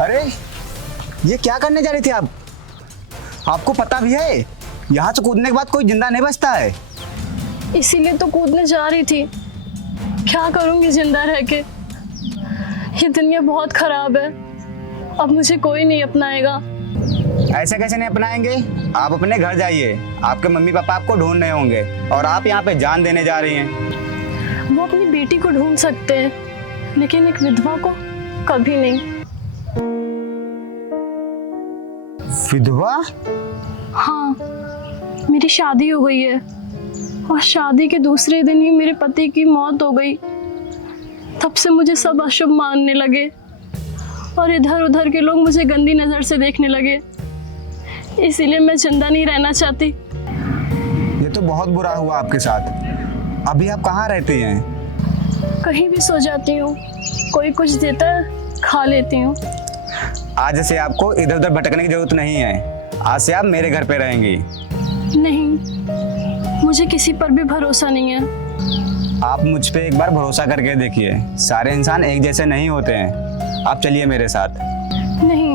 अरे ये क्या करने जा रही थी आप? आपको पता भी है यहाँ से कूदने के बाद कोई जिंदा नहीं बचता है। इसीलिए तो कूदने जा रही थी। क्या करूंगी जिंदा रह के? ये दुनिया बहुत खराब है, अब मुझे कोई नहीं अपनाएगा। ऐसे कैसे नहीं अपनाएंगे? आप अपने घर जाइए, आपके मम्मी पापा आपको ढूंढ रहे होंगे और आप यहाँ पे जान देने जा रही हैं। वो अपनी बेटी को ढूंढ सकते हैं, लेकिन एक विधवा को कभी नहीं। विधवा? हाँ, मेरी शादी हो गई है और शादी के दूसरे दिन ही मेरे पति की मौत हो गई। तब से मुझे सब अशुभ मानने लगे और इधर उधर के लोग मुझे गंदी नज़र से देखने लगे। इसीलिए मैं जिंदा नहीं रहना चाहती। ये तो बहुत बुरा हुआ आपके साथ। अभी आप कहाँ रहती हैं? कहीं भी सो जाती हूँ, कोई कुछ देता है खा लेती हूँ। आज से आपको इधर उधर भटकने की जरूरत नहीं है। आज से आप मेरे घर पे रहेंगी। नहीं, मुझे किसी पर भी भरोसा नहीं है। आप मुझ पे एक बार भरोसा करके देखिए, सारे इंसान एक जैसे नहीं होते हैं। आप चलिए मेरे साथ। नहीं,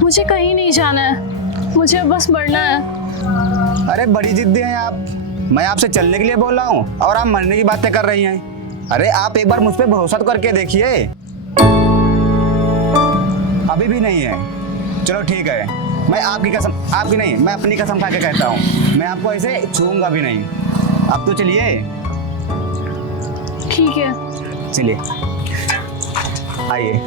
मुझे कहीं नहीं जाना है, मुझे बस मरना है। अरे बड़ी जिद्दी हैं आप। मैं आपसे चलने के लिए बोल रहा हूँ और आप मरने की बातें कर रही हैं। अरे आप एक बार मुझ पे भरोसा तो करके देखिए। अभी भी नहीं है? चलो ठीक है, मैं आपकी कसम, आपकी नहीं, मैं अपनी कसम खा के कहता हूँ, मैं आपको ऐसे छूऊंगा भी नहीं। अब तो चलिए। ठीक है, चलिए आइए।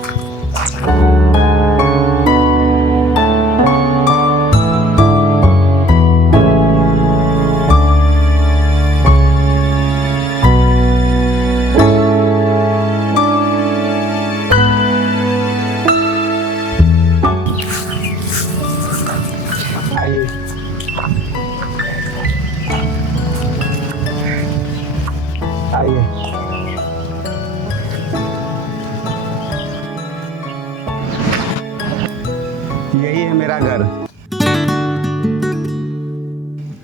आइए। यही है मेरा घर।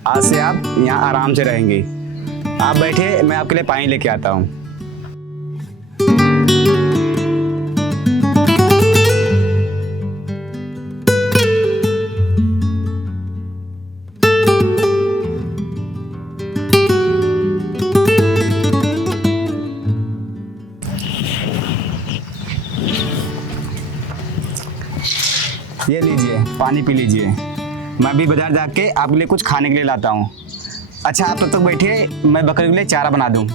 आज से आप यहाँ आराम से रहेंगी। आप बैठिए, मैं आपके लिए पानी लेके आता हूँ। ये लीजिए, पानी पी लीजिए। मैं अभी बाजार जाके आपके लिए कुछ खाने के लिए लाता हूँ। अच्छा आप तब तक बैठिए, मैं बकरी के लिए चारा बना दूँ।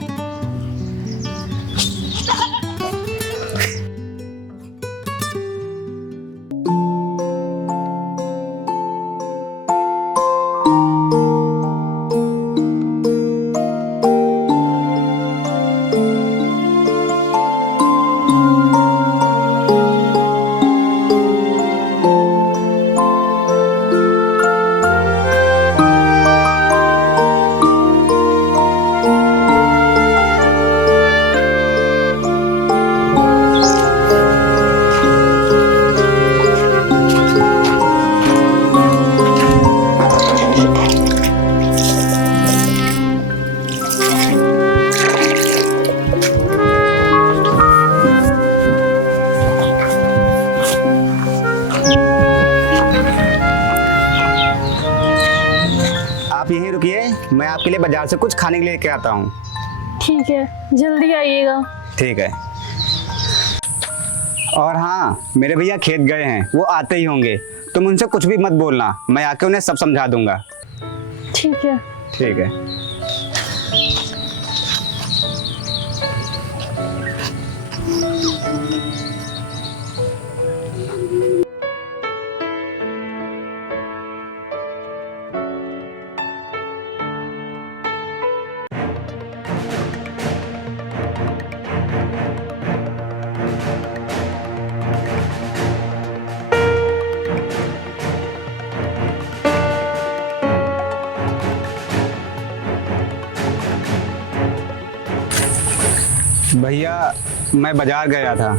आप यहीं रुकिए, मैं आपके लिए बाजार से कुछ खाने के लिए लेके आता हूँ। ठीक है, जल्दी आइएगा। ठीक है। और हाँ, मेरे भैया खेत गए हैं, वो आते ही होंगे। तुम उनसे कुछ भी मत बोलना, मैं आके उन्हें सब समझा दूंगा। ठीक है। ठीक है। भैया मैं बाजार गया था।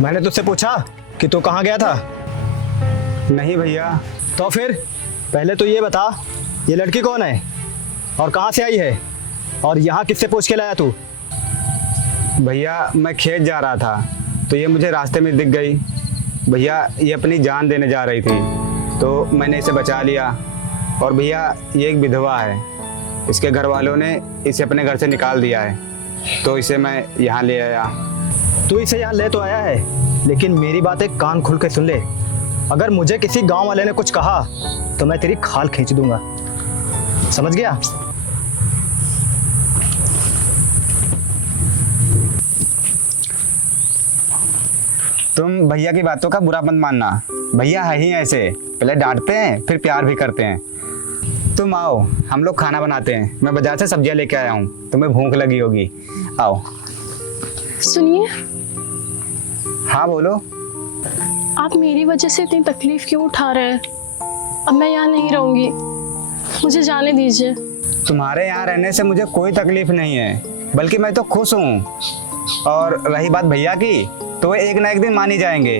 मैंने तुझसे पूछा कि तू कहाँ गया था? नहीं भैया। तो फिर पहले तो ये बता, ये लड़की कौन है और कहाँ से आई है और यहाँ किससे पूछ के लाया तू? भैया मैं खेत जा रहा था तो ये मुझे रास्ते में दिख गई। भैया ये अपनी जान देने जा रही थी तो मैंने इसे बचा लिया। और भैया ये एक विधवा है, इसके घर वालों ने इसे अपने घर से निकाल दिया है तो इसे मैं यहाँ ले आया। तू इसे यहाँ ले तो आया है, लेकिन मेरी बात एक कान खुल के सुन ले। अगर मुझे किसी गांव वाले ने कुछ कहा तो मैं तेरी खाल खींच दूंगा, समझ गया? तुम भैया की बातों का बुरा मत मानना, भैया है ही ऐसे, पहले डांटते हैं फिर प्यार भी करते हैं। तुम आओ, हम लोग खाना बनाते हैं। मैं बाजार से सब्जियां लेके आया हूँ, तुम्हें भूख लगी होगी, आओ। सुनिए, हाँ बोलो। आप मेरी वजह से इतनी तकलीफ क्यों उठा रहे हैं? अब मैं यहाँ नहीं रहूँगी, मुझे जाने दीजिए। तुम्हारे यहाँ रहने से मुझे कोई तकलीफ नहीं है, बल्कि मैं तो खुश हूँ। और रही बात भैया की, तो वो एक ना एक दिन मान ही जाएंगे।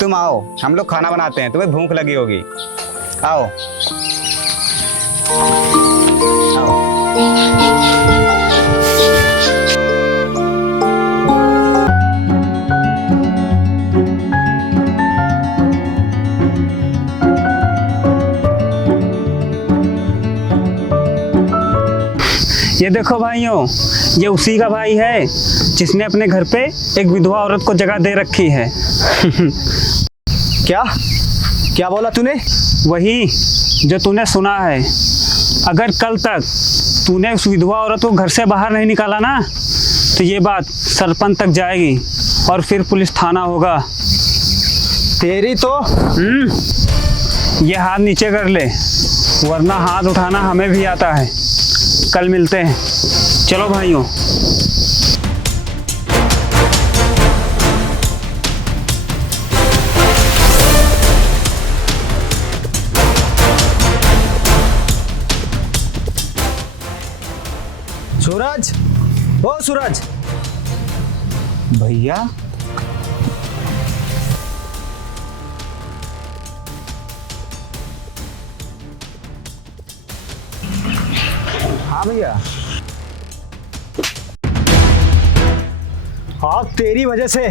तुम आओ, हम लोग खाना बनाते हैं, तुम्हें भूख लगी होगी, आओ आओ। ये देखो भाइयों, ये उसी का भाई है जिसने अपने घर पे एक विधवा औरत को जगह दे रखी है। क्या क्या बोला तूने? वही जो तूने सुना है। अगर कल तक तूने उस विधवा औरत को घर से बाहर नहीं निकाला ना, तो ये बात सरपंच तक जाएगी और फिर पुलिस थाना होगा। तेरी तो ये हाथ नीचे कर ले, वरना हाथ उठाना हमें भी आता है। कल मिलते हैं, चलो भाइयों। सूरज, ओ सूरज। भैया हाँ भैया। आज तेरी वजह से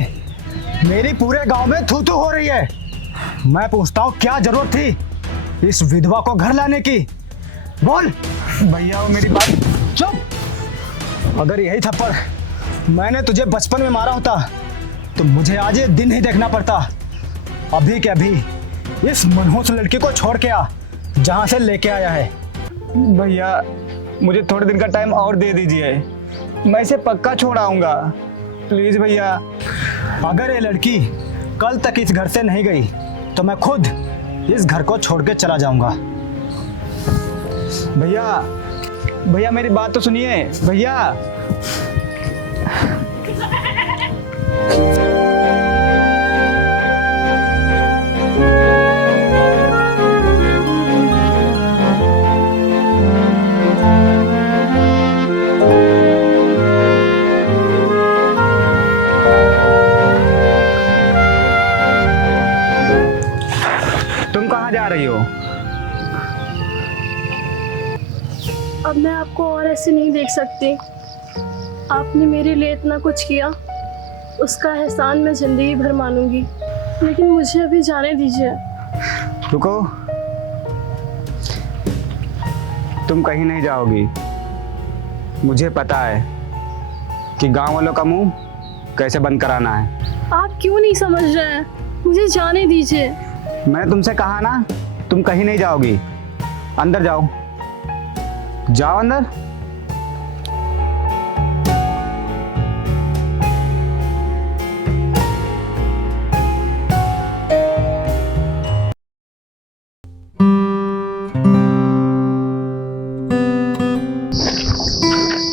मेरी पूरे गांव में थू थू हो रही है। मैं पूछता हूँ, क्या जरूरत थी इस विधवा को घर लाने की? बोल। भैया वो मेरी बात। चुप। अगर यही थप्पड़ मैंने तुझे बचपन में मारा होता तो मुझे आज ये दिन ही देखना पड़ता। अभी के अभी इस मनहूस लड़की को छोड़ के आ जहाँ से लेके आया है। भैया मुझे थोड़े दिन का टाइम और दे दीजिए, मैं इसे पक्का छोड़ आऊंगा, प्लीज भैया। अगर ये लड़की कल तक इस घर से नहीं गई तो मैं खुद इस घर को छोड़ के चला जाऊंगा। भैया भैया मेरी बात तो सुनिए भैया। तुम कहाँ जा रही हो? अब मैं आपको और ऐसे नहीं देख सकती। आपने मेरे लिए इतना कुछ किया, उसका एहसान मैं जिंदगी भर मानूंगी, लेकिन मुझे अभी जाने दीजिए। रुको, तुम कहीं नहीं जाओगी। मुझे पता है कि गांव वालों का मुंह कैसे बंद कराना है। आप क्यों नहीं समझ रहे हैं? मुझे जाने दीजिए। मैंने तुमसे कहा ना, तुम कहीं नहीं जाओगी। अंदर जाओ, जाओ अंदर।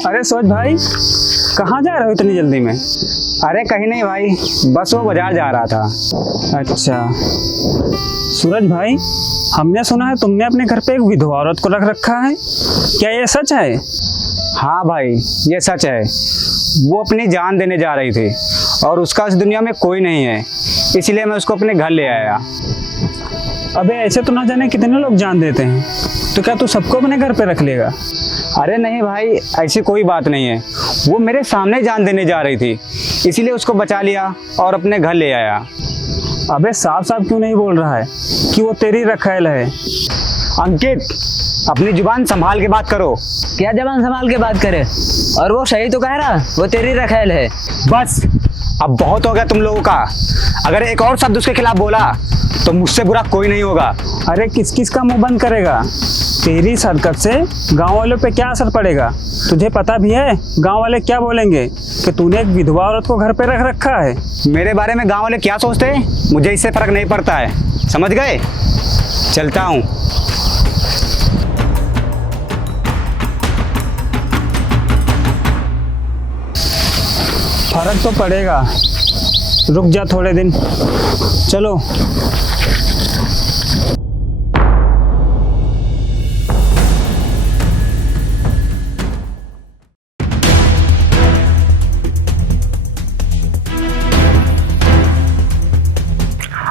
अरे सूरज भाई, कहाँ जा रहे हो इतनी जल्दी में? अरे कहीं नहीं भाई, बस वो बाजार जा रहा था। अच्छा सूरज भाई, हमने सुना है तुमने अपने घर पे एक विधवा औरत को रख रखा है, क्या ये सच है? हाँ भाई, ये सच है। वो अपनी जान देने जा रही थी और उसका इस दुनिया में कोई नहीं है, इसलिए मैं उसको अपने घर ले आया। अबे ऐसे तो ना जाने कितने लोग जान देते हैं, तो क्या तू सबको अपने घर पे रख लेगा? अरे नहीं भाई, ऐसी कोई बात नहीं है। वो मेरे सामने जान देने जा रही थी, इसीलिए उसको बचा लिया और अपने घर ले आया। अबे साफ साफ क्यों नहीं बोल रहा है कि वो तेरी रखैल है? अंकित, अपनी जुबान संभाल के बात करो। क्या जबान संभाल के बात करे? और वो सही तो कह रहा, वो तेरी रखैल है। बस, अब बहुत हो गया तुम लोगों का। अगर एक और शब्द उसके खिलाफ बोला तो मुझसे बुरा कोई नहीं होगा। अरे किस किस का मुंह बंद करेगा? तेरी इस हरकत से गांव वालों पे क्या असर पड़ेगा? तुझे पता भी है गांव वाले क्या बोलेंगे कि तूने एक विधवा औरत को घर पे रख रखा है। मेरे बारे में गांव वाले क्या सोचते हैं, मुझे इससे फर्क नहीं पड़ता है, समझ गए? चलता हूँ। फर्क तो पड़ेगा, रुक जा थोड़े दिन। चलो।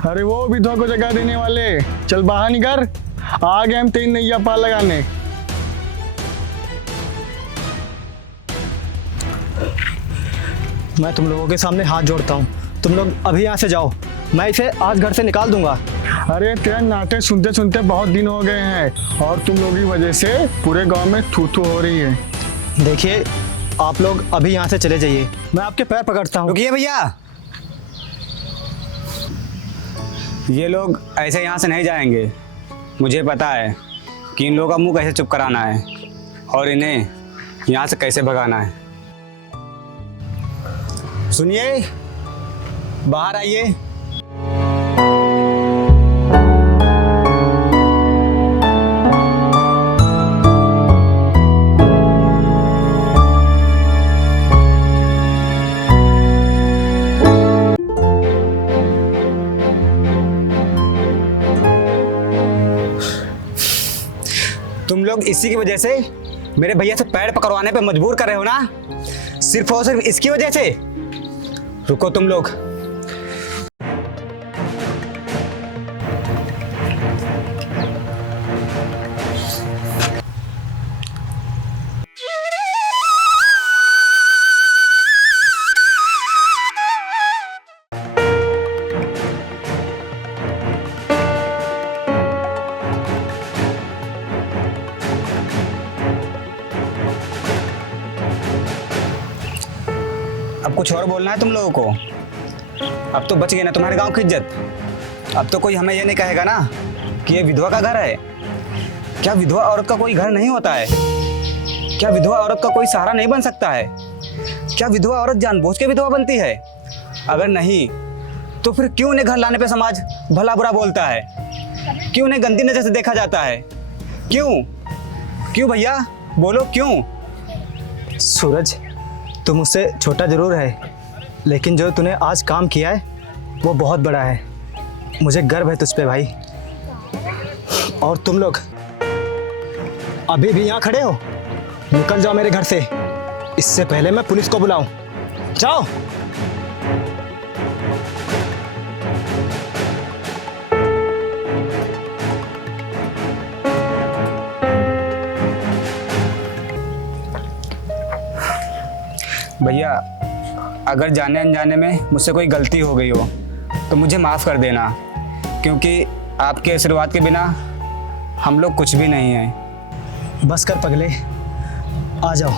अरे वो विधवा को जगह देने वाले, चल बाहर निकल। आ गए हम तेरी नैया पार लगाने। मैं तुम लोगों के सामने हाथ जोड़ता हूँ, तुम लोग अभी यहाँ से जाओ, मैं इसे आज घर से निकाल दूंगा। अरे तेरा नाटक सुनते सुनते बहुत दिन हो गए हैं और तुम लोगों की वजह से पूरे गांव में थू थू हो रही है। देखिए, आप लोग अभी यहाँ से चले जाइए, मैं आपके पैर पकड़ता हूँ। रुकिए भैया, ये लोग ऐसे यहाँ से नहीं जाएंगे। मुझे पता है कि इन लोगों का मुंह कैसे चुप कराना है और इन्हें यहाँ से कैसे भगाना है। सुनिए, बाहर आइए। तुम लोग इसी की वजह से मेरे भैया से पैर पकड़वाने पे मजबूर कर रहे हो ना? सिर्फ और सिर्फ इसकी वजह से? रुको तुम लोग। अब कुछ और बोलना है तुम लोगों को? अब तो बच गए ना तुम्हारे गांव की इज्जत। अब तो कोई हमें ये नहीं कहेगा ना कि ये विधवा का घर है। क्या विधवा औरत का कोई घर नहीं होता है? क्या विधवा औरत का कोई सहारा नहीं बन सकता है? क्या विधवा औरत जानबूझ के विधवा बनती है? अगर नहीं तो फिर क्यों उन्हें घर लाने पे समाज भला बुरा बोलता है? क्यों उन्हें गंदी नजर से देखा जाता है? क्यों भैया, बोलो क्यों? सूरज, तू मुझसे छोटा जरूर है, लेकिन जो तूने आज काम किया है वो बहुत बड़ा है। मुझे गर्व है तुझ पे भाई। और तुम लोग अभी भी यहाँ खड़े हो? निकल जाओ मेरे घर से, इससे पहले मैं पुलिस को बुलाऊं। जाओ। भैया, अगर जाने अनजाने में मुझसे कोई गलती हो गई हो तो मुझे माफ़ कर देना, क्योंकि आपके आशीर्वाद के बिना हम लोग कुछ भी नहीं हैं। बस कर पगले, आ जाओ।